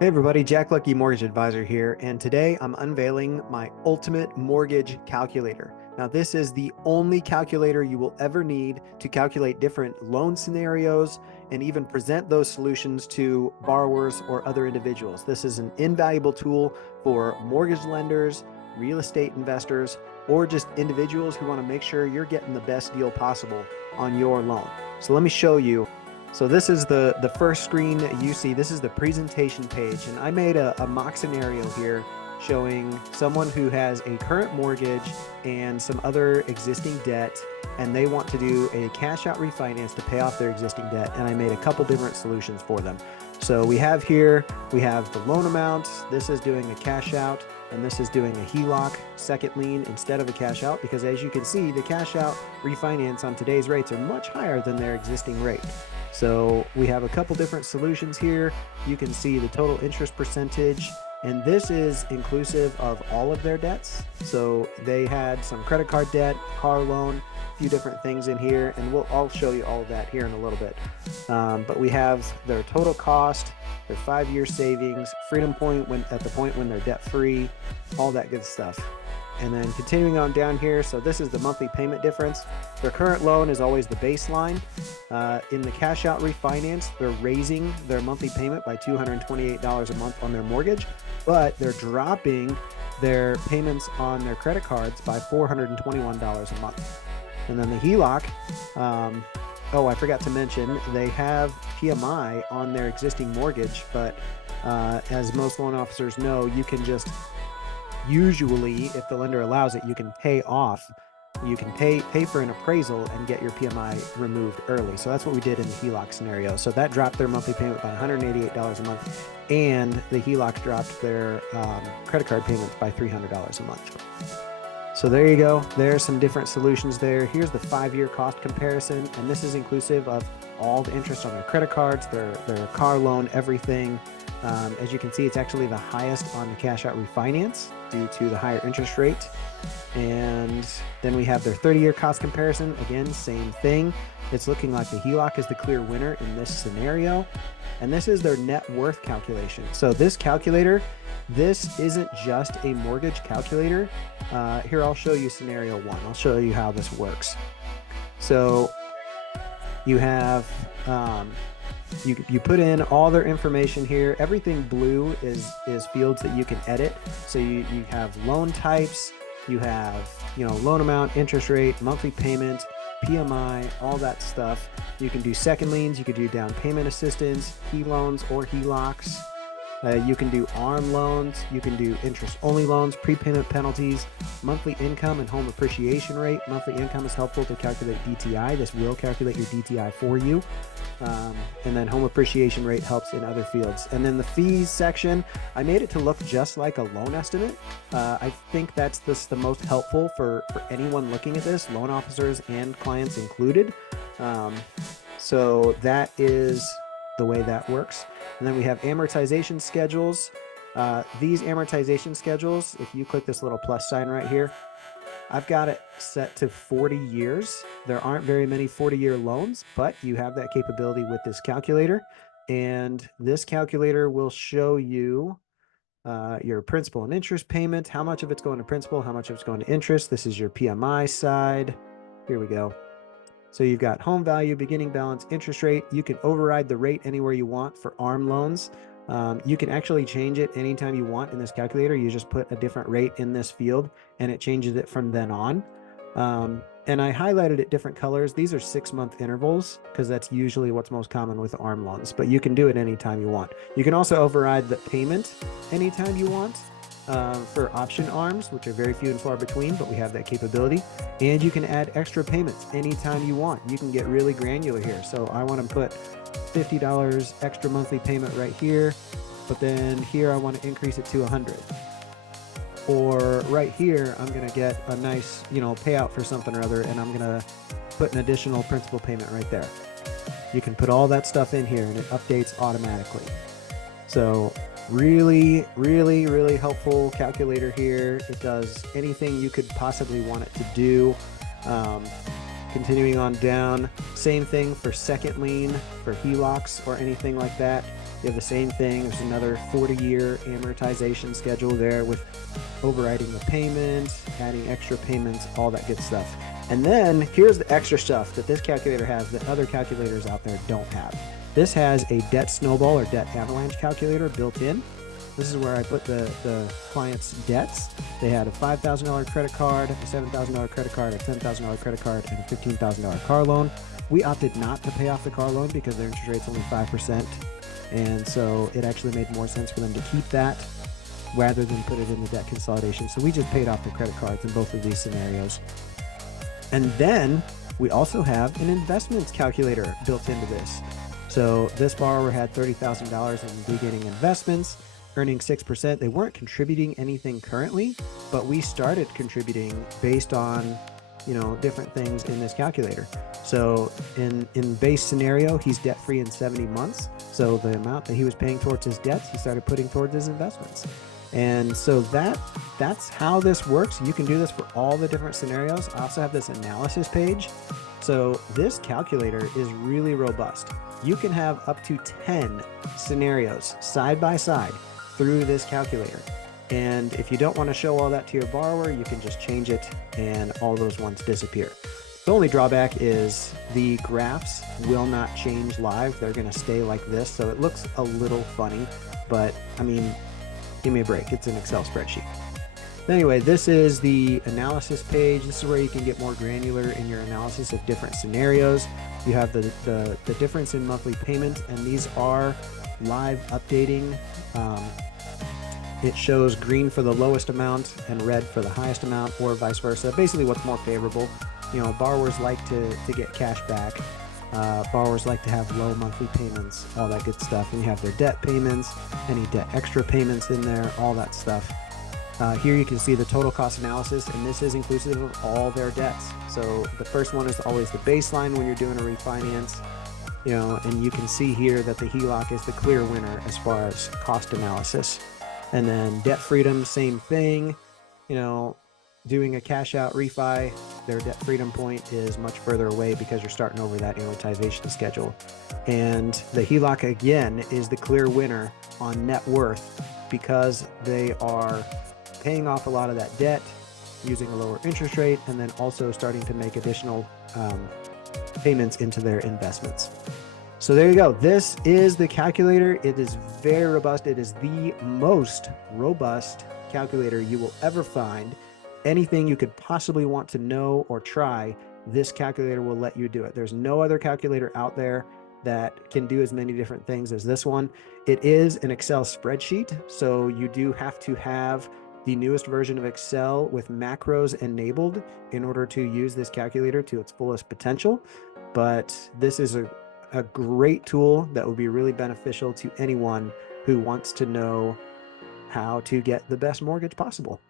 Hey everybody, Jack Lucky Mortgage Advisor here, and today I'm unveiling my ultimate mortgage calculator. Now, this is the only calculator you will ever need to calculate different loan scenarios and even present those solutions to borrowers or other individuals. This is an invaluable tool for mortgage lenders, real estate investors, or just individuals who want to make sure you're getting the best deal possible on your loan. So let me show you. So this is the first screen that you see. This is the presentation page, and I made a mock scenario here showing someone who has a current mortgage and some other existing debt, and they want to do a cash out refinance to pay off their existing debt, and I made a couple different solutions for them. So we have the loan amount. This is doing a cash out, and this is doing a HELOC second lien instead of a cash out, because as you can see, the cash out refinance on today's rates are much higher than their existing rate. So we have a couple different solutions here. You can see the total interest percentage, and this is inclusive of all of their debts. So they had some credit card debt, car loan, a few different things in here, and I'll show you all of that here in a little bit. But we have their total cost, their 5-year savings, freedom point at the point when they're debt free, all that good stuff. And then continuing on down here, so this is the monthly payment difference. Their current loan is always the baseline. In the cash out refinance, they're raising their monthly payment by $228 a month on their mortgage, but they're dropping their payments on their credit cards by $421 a month. And then the HELOC, I forgot to mention, they have PMI on their existing mortgage, but as most loan officers know, you can just usually, if the lender allows it, you can pay for an appraisal and get your PMI removed early. So that's what we did in the HELOC scenario. So that dropped their monthly payment by $188 a month, and the HELOC dropped their credit card payments by $300 a month. So there you go. There's some different solutions there. Here's the 5-year cost comparison, and this is inclusive of all the interest on their credit cards, their car loan, everything. As you can see, it's actually the highest on the cash out refinance due to the higher interest rate. And then we have their 30-year cost comparison. Again, same thing. It's looking like the HELOC is the clear winner in this scenario. And this is their net worth calculation. So this calculator, this isn't just a mortgage calculator. Here, I'll show you scenario 1. I'll show you how this works. So you have you put in all their information here. Everything blue is fields that you can edit. So you have loan types, you have loan amount, interest rate, monthly payment, PMI, all that stuff. You can do second liens, you can do down payment assistance, HELoans or HELOCs. You can do ARM loans, you can do interest-only loans, prepayment penalties, monthly income and home appreciation rate. Monthly income is helpful to calculate DTI. This will calculate your DTI for you. And then home appreciation rate helps in other fields. And then the fees section, I made it to look just like a loan estimate. I think that's the most helpful for anyone looking at this, loan officers and clients included. So that is the way that works. And then we have amortization schedules. These amortization schedules, if you click this little plus sign right here, I've got it set to 40 years. There aren't very many 40-year loans, but you have that capability with this calculator. And this calculator will show you your principal and interest payment, how much of it's going to principal, how much of it's going to interest. This is your PMI side. Here we go. So you've got home value, beginning balance, interest rate. You can override the rate anywhere you want for ARM loans. You can actually change it anytime you want in this calculator. You just put a different rate in this field and it changes it from then on. And I highlighted it different colors. These are 6-month intervals because that's usually what's most common with ARM loans, but you can do it anytime you want. You can also override the payment anytime you want. For option ARMs, which are very few and far between, but we have that capability. And you can add extra payments anytime you want. You can get really granular here. So I want to put $50 extra monthly payment right here, but then here I want to increase it to $100. Or right here, I'm going to get a nice, payout for something or other, and I'm going to put an additional principal payment right there. You can put all that stuff in here and it updates automatically. So really, really, really helpful calculator here. It does anything you could possibly want it to do. Continuing on down, same thing for second lien, for HELOCs or anything like that. You have the same thing. There's another 40-year amortization schedule there with overriding the payments, adding extra payments, all that good stuff. And then here's the extra stuff that this calculator has that other calculators out there don't have. This has a debt snowball or debt avalanche calculator built in. This is where I put the client's debts. They had a $5,000 credit card, a $7,000 credit card, a $10,000 credit card, and a $15,000 car loan. We opted not to pay off the car loan because their interest rate's only 5%. And so it actually made more sense for them to keep that rather than put it in the debt consolidation. So we just paid off the credit cards in both of these scenarios. And then we also have an investments calculator built into this. So this borrower had $30,000 in beginning investments, earning 6%. They weren't contributing anything currently, but we started contributing based on, different things in this calculator. So in base scenario, he's debt free in 70 months. So the amount that he was paying towards his debts, he started putting towards his investments. And so that's how this works. You can do this for all the different scenarios. I also have this analysis page. So this calculator is really robust. You can have up to 10 scenarios side by side through this calculator. And if you don't want to show all that to your borrower, you can just change it and all those ones disappear. The only drawback is the graphs will not change live. They're going to stay like this. So it looks a little funny, but I mean, give me a break. It's an Excel spreadsheet. But anyway, this is the analysis page. This is where you can get more granular in your analysis of different scenarios. You have the difference in monthly payments, and these are live updating. It shows green for the lowest amount and red for the highest amount, or vice versa. Basically what's more favorable. Borrowers like to get cash back. Borrowers like to have low monthly payments, all that good stuff. And you have their debt payments, any debt extra payments in there, all that stuff. Here you can see the total cost analysis, and this is inclusive of all their debts. So the first one is always the baseline when you're doing a refinance, and you can see here that the HELOC is the clear winner as far as cost analysis. And then debt freedom, same thing, doing a cash out refi, their debt freedom point is much further away because you're starting over that amortization schedule. And the HELOC again is the clear winner on net worth because they are paying off a lot of that debt using a lower interest rate, and then also starting to make additional payments into their investments. So there you go. This is the calculator. It is very robust. It is the most robust calculator you will ever find. Anything you could possibly want to know or try, this calculator will let you do it. There's no other calculator out there that can do as many different things as this one. It is an Excel spreadsheet, so you do have to have the newest version of Excel with macros enabled in order to use this calculator to its fullest potential. But this is a great tool that will be really beneficial to anyone who wants to know how to get the best mortgage possible.